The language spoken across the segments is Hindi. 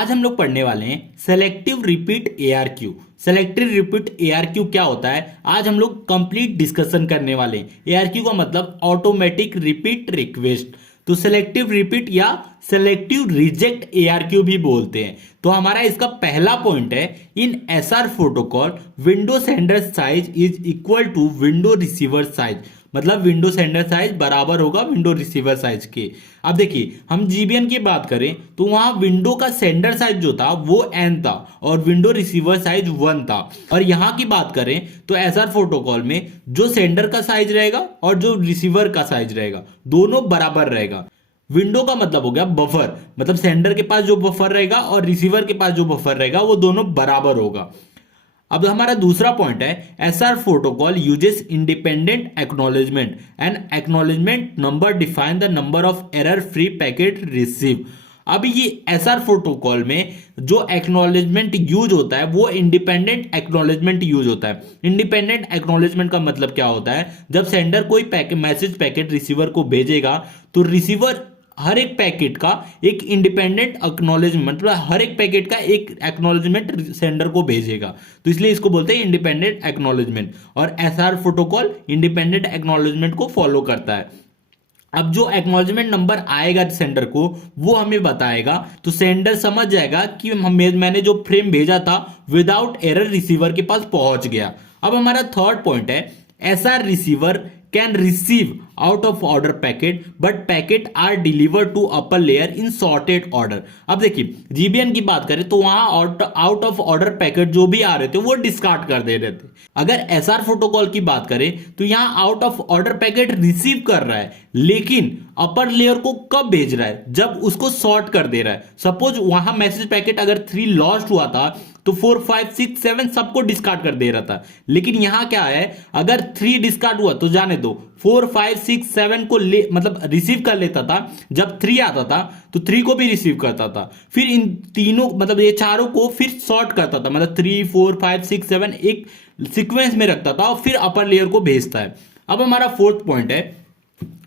आज हम लोग पढ़ने वाले हैं selective repeat ARQ. Selective repeat ARQ क्या होता है, आज हम लोग कंप्लीट डिस्कशन करने वाले हैं। एआरक्यू का मतलब ऑटोमेटिक रिपीट रिक्वेस्ट, तो सेलेक्टिव रिपीट या सेलेक्टिव रिजेक्ट एआरक्यू भी बोलते हैं। तो हमारा इसका पहला पॉइंट है, in SR protocol window sender size is equal to window receiver size, मतलब विंडो सेंडर साइज बराबर होगा विंडो रिसीवर साइज के। अब देखिए हम जीबीएन की बात करें तो वहां विंडो का सेंडर साइज जो था वो n था और विंडो रिसीवर साइज 1 था। और यहां की बात करें तो एसआर प्रोटोकॉल में जो सेंडर का साइज रहेगा और जो रिसीवर का साइज रहेगा दोनों बराबर रहेगा। विंडो का मतलब हो गया बफर, मतलब सेंडर के पास जो बफर रहेगा और रिसीवर के पास जो बफर रहेगा वो दोनों बराबर होगा। अब हमारा दूसरा पॉइंट है, SR protocol uses independent acknowledgement and acknowledgement number define the number of error free packet receive. अब ये एसआर प्रोटोकॉल में जो एक्नॉलेजमेंट यूज होता है वो इंडिपेंडेंट एक्नॉलेजमेंट यूज होता है। इंडिपेंडेंट एक्नॉलेजमेंट का मतलब क्या होता है, जब सेंडर कोई मैसेज पैकेट रिसीवर को भेजेगा तो रिसीवर हर एक पैकेट का एक इंडिपेंडेंट एक्नॉलेजमेंट, मतलब हर एक पैकेट का एक एक्नॉलेजमेंट सेंडर को भेजेगा, तो इसलिए इसको बोलते हैं इंडिपेंडेंट एक्नॉलेजमेंट। और एसआर प्रोटोकॉल इंडिपेंडेंट एक्नॉलेजमेंट को फॉलो करता है। अब जो एक्नॉलेजमेंट नंबर आएगा सेंडर को वो हमें बताएगा, तो सेंडर समझ जाएगा कि मैंने जो फ्रेम भेजा था विदाउट एरर रिसीवर के पास पहुंच गया। अब हमारा थर्ड पॉइंट है, SR receiver can receive out of order packet but packet are delivered to upper layer in sorted order। अब देखिए जीबीएन की बात करें तो वहां आउट ऑफ ऑर्डर पैकेट जो भी आ रहे थे वो डिस्कार्ड कर दे रहे थे। अगर एसआर प्रोटोकॉल की बात करें तो यहां out of order packet receive कर रहा है, लेकिन अपर लेयर को कब भेज रहा है, जब उसको सॉर्ट कर दे रहा है। सपोज वहां मैसेज पैकेट अगर 3 लॉस्ट हुआ था तो 4 5 6 7 सबको डिस्कार्ड कर दे रहा था, लेकिन यहां क्या है, अगर 3 डिस्कार्ड हुआ तो जाने दो, 4 5 6 7 को मतलब रिसीव कर लेता था। जब 3 आता था तो 3 को भी रिसीव करता था, फिर इन तीनों मतलब ये चारों को फिर सॉर्ट करता था, मतलब 3 4 5 6 7 एक सीक्वेंस में रखता था और फिर अपर लेयर को भेजता है। अब हमारा फोर्थ पॉइंट है,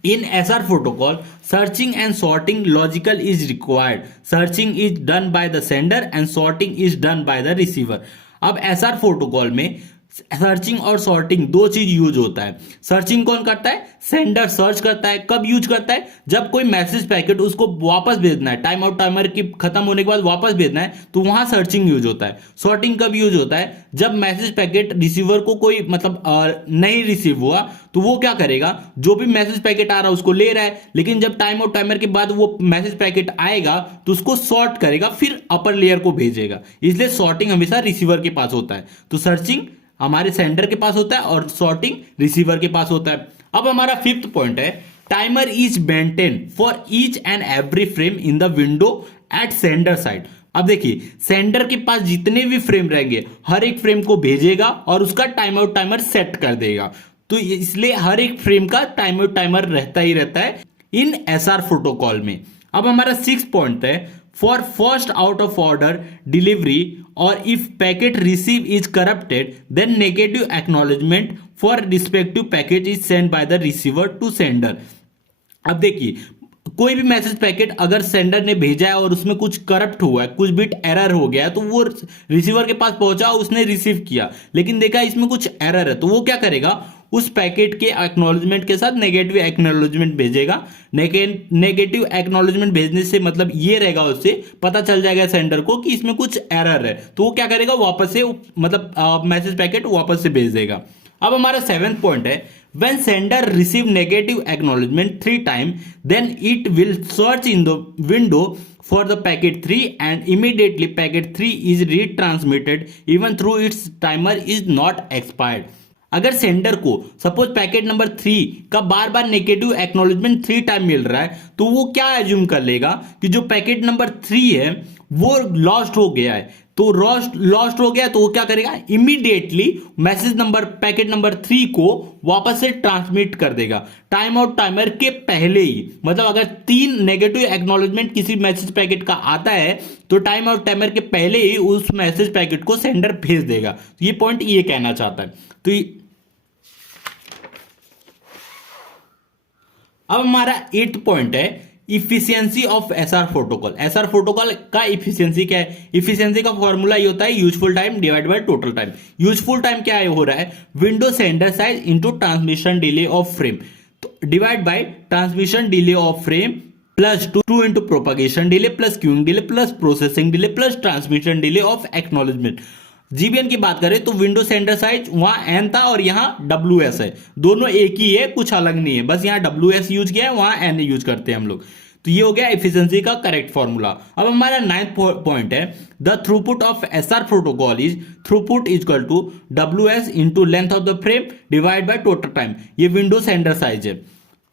in SR protocol searching and sorting logical is required, searching is done by the sender and sorting is done by the receiver। अब SR प्रोटोकॉल में सर्चिंग और सॉर्टिंग दो चीज यूज होता है। सर्चिंग कौन करता है, सेंडर सर्च करता है। कब यूज करता है, जब कोई मैसेज पैकेट उसको वापस भेजना है, टाइम आउट टाइमर की खत्म होने के बाद वापस भेजना है, तो वहां सर्चिंग यूज होता है। सॉर्टिंग कब यूज होता है, जब मैसेज पैकेट रिसीवर को कोई मतलब नहीं रिसीव हुआ तो वो क्या करेगा, जो भी मैसेज पैकेट आ रहा है उसको ले रहा है, लेकिन जब टाइम आउट टाइमर के बाद वो मैसेज पैकेट आएगा तो उसको सॉर्ट करेगा, फिर अपर लेयर को भेजेगा। इसलिए सॉर्टिंग हमेशा रिसीवर के पास होता है। तो सर्चिंग हमारे सेंडर के पास होता है और सॉर्टिंग रिसीवर के पास होता है। अब हमारा फिफ्थ पॉइंट है, timer is maintain for each and every frame in the window at sender side. अब देखिए सेंडर के पास जितने भी फ्रेम रहेंगे हर एक फ्रेम को भेजेगा और उसका टाइम आउट टाइमर सेट कर देगा, तो इसलिए हर एक फ्रेम का टाइम आउट टाइमर रहता ही रहता है इन एसआर प्रोटोकॉल में। अब हमारा सिक्स पॉइंट है, for first out of order delivery और if packet receive is corrupted then negative acknowledgement for respective packet is send by the receiver to sender. अब देखिए कोई भी मैसेज पैकेट अगर सेंडर ने भेजा है और उसमें कुछ करप्ट हुआ है, कुछ बिट एरर हो गया है, तो वो रिसीवर के पास पहुंचा, उसने रिसीव किया, लेकिन देखा इसमें कुछ एरर है, तो वो क्या करेगा, उस पैकेट के एक्नॉलेजमेंट के साथ नेगेटिव एक्नॉलेजमेंट भेजेगा। नेगेटिव एक्नॉलेजमेंट भेजने से मतलब ये रहेगा, उससे पता चल जाएगा सेंडर को कि इसमें कुछ एरर है, तो वो क्या करेगा, वापस से मतलब मैसेज पैकेट वापस से भेज देगा। अब हमारा सेवेंथ पॉइंट है, when sender receive negative acknowledgement 3 times then it will search in the window for the packet 3 and immediately packet 3 is retransmitted even though its timer is not expired। अगर सेंडर को सपोज पैकेट नंबर 3 का बार बार नेगेटिव एक्नॉलेजमेंट 3 टाइम मिल रहा है, तो वो क्या एज्यूम कर लेगा कि जो पैकेट नंबर 3 है वो लॉस्ट हो गया है, तो लॉस्ट हो गया तो वो क्या करेगा, immediately message number packet number 3 को वापस से ट्रांसमिट कर देगा टाइम आउट टाइमर के पहले ही। मतलब अगर 3 नेगेटिव एक्नॉलेजमेंट किसी मैसेज पैकेट का आता है तो टाइम आउट टाइमर के पहले ही उस मैसेज पैकेट को सेंडर भेज देगा। ये पॉइंट ये कहना चाहता है। तो अब हमारा 8th पॉइंट है, efficiency of SR protocol. SR protocol का इफिशियंसी क्या है? इफिशियंसी का फॉर्मूला ये होता है useful time divide by total time. Useful time क्या है हो रहा है? Window sender size into transmission delay of frame, तो divide by transmission delay of frame plus two into propagation delay plus queuing delay plus processing delay plus transmission delay of acknowledgement. GBN की बात करें तो विंडो सेंटर साइज वहां एन था और यहां डब्ल्यू एस है, दोनों एक ही है, कुछ अलग नहीं है, बस यहां डब्ल्यू एस यूज किया है, वहां एन यूज करते हैं हम लोग। तो ये हो गया एफिशिएंसी का करेक्ट फॉर्मूला। अब हमारा 9th पॉइंट है, the throughput of SR protocol is throughput equal to W S into length of the frame divide by total time. ये विंडो सेंटर साइज है।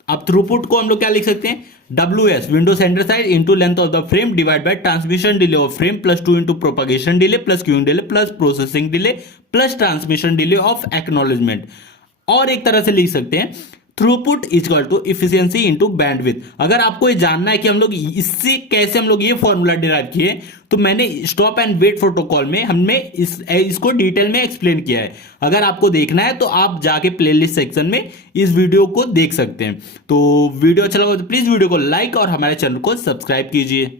अब थ्रूपुट को हम लोग क्या लिख सकते हैं? W S window center size into length of the frame divide by transmission delay of frame plus two into propagation delay plus queuing delay plus processing delay plus transmission delay of acknowledgement. और एक तरह से लिख सकते हैं throughput equal to efficiency into bandwidth. अगर आपको ये जानना है कि हम लोग इससे कैसे हम लोग ये फॉर्मूला डिराइव किए, तो मैंने स्टॉप एंड वेट प्रोटोकॉल में हमने इसको डिटेल में एक्सप्लेन किया है। अगर आपको देखना है तो आप जाके प्लेलिस्ट सेक्शन में इस वीडियो को देख सकते हैं। तो वीडियो अच्छा लगा तो प्लीज वीडियो को लाइक और हमारे चैनल को सब्सक्राइब कीजिए।